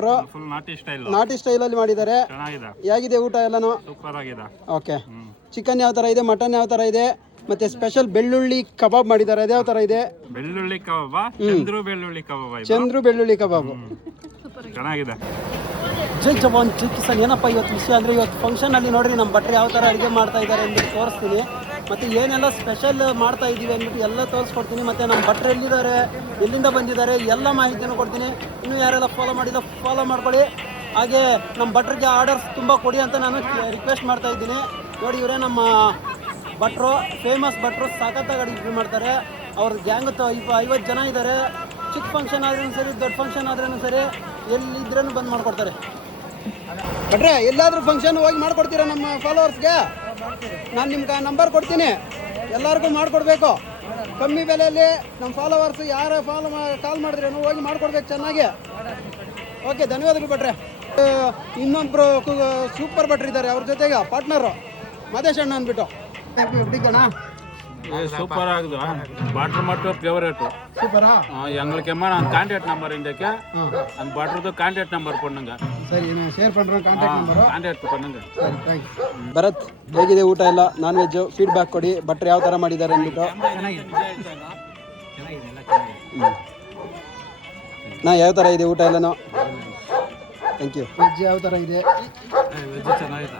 ಭಟ್ರು ಫುಲ್ ನಾಟಿ ಸ್ಟೈಲಲ್ಲಿ ಮಾಡಿದ್ದಾರೆ. ಹೇಗಿದೆ ಊಟ ಎಲ್ಲನೂ? ಸೂಪರ್ ಆಗಿದೆ. ಓಕೆ, ಚಿಕನ್ ಯಾವ ಥರ ಇದೆ, ಮಟನ್ ಯಾವ ಥರ ಇದೆ, ಮತ್ತೆ ಸ್ಪೆಷಲ್ ಬೆಳ್ಳುಳ್ಳಿ ಕಬಾಬ್ ಮಾಡಿದ್ದಾರೆ, ಅದು ಯಾವ ಥರ ಇದೆ? ಬೆಳ್ಳುಳ್ಳಿ ಕಬಾಬ್, ಚಂದ್ರು ಬೆಳ್ಳುಳ್ಳಿ ಕಬಾಬ್. ಚಂದ್ರು ಬೆಳ್ಳುಳ್ಳಿ ಕಬಾಬು ಚೆನ್ನಾಗಿದೆ. ಜೈ ಜವಾನ್ ಜೈ ಕಿಸಾನ್. ಏನಪ್ಪ ಇವತ್ತು ವಿಷಯ ಅಂದರೆ, ಇವತ್ತು ಫಂಕ್ಷನಲ್ಲಿ ನೋಡ್ರಿ ನಮ್ಮ ಭಟ್ರು ಯಾವ ಥರ ಅಡುಗೆ ಮಾಡ್ತಾ ಇದ್ದಾರೆ ಅಂದ್ಬಿಟ್ಟು ತೋರಿಸ್ತೀನಿ. ಮತ್ತು ಏನೆಲ್ಲ ಸ್ಪೆಷಲ್ ಮಾಡ್ತಾ ಇದ್ದೀವಿ ಅಂದ್ಬಿಟ್ಟು ಎಲ್ಲ ತೋರಿಸ್ಕೊಡ್ತೀನಿ. ಮತ್ತು ನಮ್ಮ ಭಟ್ರು ಎಲ್ಲಿದ್ದಾರೆ, ಎಲ್ಲಿಂದ ಬಂದಿದ್ದಾರೆ, ಎಲ್ಲ ಮಾಹಿತಿಯನ್ನು ಕೊಡ್ತೀನಿ. ಇನ್ನೂ ಯಾರೆಲ್ಲ ಫಾಲೋ ಮಾಡಿಲ್ಲ ಫಾಲೋ ಮಾಡ್ಕೊಳ್ಳಿ. ಹಾಗೆ ನಮ್ಮ ಭಟ್ರಿಗೆ ಆರ್ಡರ್ಸ್ ತುಂಬ ಕೊಡಿ ಅಂತ ನಾನು ರಿಕ್ವೆಸ್ಟ್ ಮಾಡ್ತಾ ಇದ್ದೀನಿ. ನೋಡಿ, ಇವರೇ ನಮ್ಮ ಭಟ್ರು, ಫೇಮಸ್ ಭಟ್ರು, ಸಖತ್ತಾಗಿ ಅಡುಗೆ ಮಾಡ್ತಾರೆ. ಅವ್ರ ಗ್ಯಾಂಗ್ 50 ಜನ ಇದ್ದಾರೆ. ಚಿಕ್ಕ ಫಂಕ್ಷನ್ ಆದ್ರೂ ಸರಿ, ದೊಡ್ಡ ಫಂಕ್ಷನ್ ಆದ್ರೂ ಸರಿ, ಎಲ್ಲಿದ್ರೂ ಬಂದು ಮಾಡಿಕೊಡ್ತಾರೆ. ಭಟ್ರೆ, ಎಲ್ಲಾದರೂ ಫಂಕ್ಷನ್ ಹೋಗಿ ಮಾಡಿಕೊಡ್ತೀರಾ ನಮ್ಮ ಫಾಲೋವರ್ಸ್ಗೆ? ನಾನು ನಿಮ್ಗೆ ನಂಬರ್ ಕೊಡ್ತೀನಿ, ಎಲ್ಲರಿಗೂ ಮಾಡಿಕೊಡ್ಬೇಕು ಕಮ್ಮಿ ಬೆಲೆಯಲ್ಲಿ. ನಮ್ಮ ಫಾಲೋವರ್ಸ್ ಯಾರು ಕಾಲ್ ಮಾಡಿದ್ರೇನು ಹೋಗಿ ಮಾಡಿಕೊಡ್ಬೇಕು ಚೆನ್ನಾಗಿ. ಓಕೆ, ಧನ್ಯವಾದಗಳು ಭಟ್ರೆ. ಇನ್ನೊಬ್ಬರು ಸೂಪರ್ ಭಟ್ರು ಇದ್ದಾರೆ, ಅವ್ರ ಜೊತೆಗೆ ಪಾರ್ಟ್ನರು ಮದೇಶ್ ಅಣ್ಣ ಅಂದ್ಬಿಟ್ಟು. சூப்பரா இருக்குது. பட்டர் மட்டும் ஃபேவரட். சூப்பரா? எங்களுக்கு நான் கான்டாக்ட் நம்பர் இன்றைக்கு அந்த பட்டர்ದು ಕಾಂಟ್ಯಾಕ್ಟ್ ನಂಬರ್ ಕೊಡುங்க. ಸರಿ, ನಾನು ಶೇರ್ ಪண்றேன் ಕಾಂಟ್ಯಾಕ್ಟ್ ನಂಬರ್. ಕಾಂಟ್ಯಾಕ್ಟ್ பண்ணுங்க. ಸರಿ, ಥ್ಯಾಂಕ್ಸ್. ಭರತ್, ಹೇಗಿದೆ ಊಟ ಎಲ್ಲ? ನಾನ್ ವೆಜ್ ಫೀಡ್ಬ್ಯಾಕ್ ಕೊಡಿ. ಭಟ್ರು ಯಾವ ಥರ ಮಾಡಿದ್ದಾರೆ ಅಂದ್ಬಿಟ್ಟು. ನಾ ಯಾವ ಥರ ಇದೆ ಊಟ ಎಲ್ಲನೂ? Thank you. ವೆಜ್ ಯಾವ ಥರ ಇದೆ? ವೆಜ್ ಚೆನ್ನಾಗಿದೆ.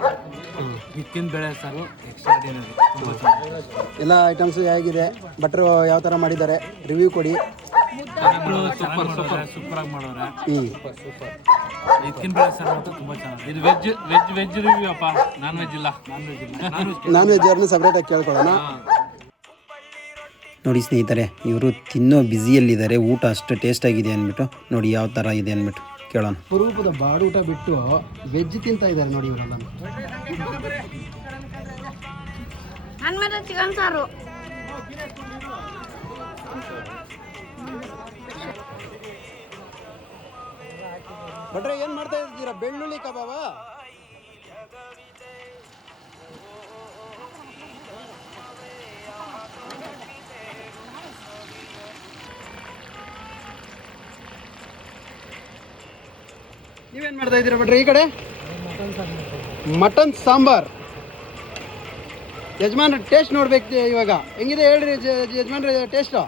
ಹಿಟ್ಟಿನ ಬೇಳೆ ಸಾರು ಎಕ್ಸ್ಟ್ರಾರ್ಡಿನರಿ, ತುಂಬ ಚೆನ್ನಾಗಿದೆ. ಎಲ್ಲ ಐಟಮ್ಸು ಹೇಗಿದೆ, ಭಟ್ರು ಯಾವ ಥರ ಮಾಡಿದ್ದಾರೆ, ರಿವ್ಯೂ ಕೊಡಿ. ಸೂಪರ್ ಸೂಪರ್ ಸೂಪರ್ ಆಗಿ ಮಾಡೋರೆ. ಸೂಪರ್. ಹಿಟ್ಟಿನ ಬೇಳೆ ಸಾರು ಅಂತೂ ತುಂಬ ಚೆನ್ನಾಗಿದೆ. ಇದು ವೆಜ್ ರಿವ್ಯೂ ಅಪ್ಪ, ನಾನ್ ವೆಜ್ ಇಲ್ಲ. ನಾನ್ ವೆಜ್ ಅವ್ರನ್ನ ಸಪ್ರೇಟಾಗಿ ಕೇಳ್ಕೊಳ್ಳೋಣ. ನೋಡಿ ಸ್ನೇಹಿತರೆ, ಇವರು ತಿನ್ನೋ ಬ್ಯುಸಿಯಲ್ಲಿದ್ದಾರೆ. ಊಟ ಅಷ್ಟು ಟೇಸ್ಟಾಗಿದೆ ಅಂದ್ಬಿಟ್ಟು ನೋಡಿ ಯಾವ ಥರ ಇದೆ ಅಂದ್ಬಿಟ್ಟು ಕೇಳೋಣ. ಸ್ವರೂಪದ ಬಾಡೂಟ ಬಿಟ್ಟು ವೆಜ್ ತಿಂತಾ ಇದ್ದಾರೆ ನೋಡಿ ಇವರೆಲ್ಲ. ಚಿಕನ್ ಸಾರು. ಭಟ್ರೆ, ಏನ್ ಮಾಡ್ತಾ ಇದ್ದೀರಾ? ಬೆಳ್ಳುಳ್ಳಿ ಕಬಾಬ? ನೀವೇನು ಮಾಡ್ತಾ ಇದ್ದೀರಾ ಭಟ್ರೆ? ಈ ಕಡೆ ಮಟನ್ ಸಾಂಬಾರ್. ಯಜಮಾನ್ ಟೇಸ್ಟ್ ನೋಡ್ಬೇಕು ಇವಾಗ. ಹೆಂಗಿದೆ ಹೇಳ್ರಿ ಯಜಮಾನ್ರಿ ಟೇಸ್ಟು?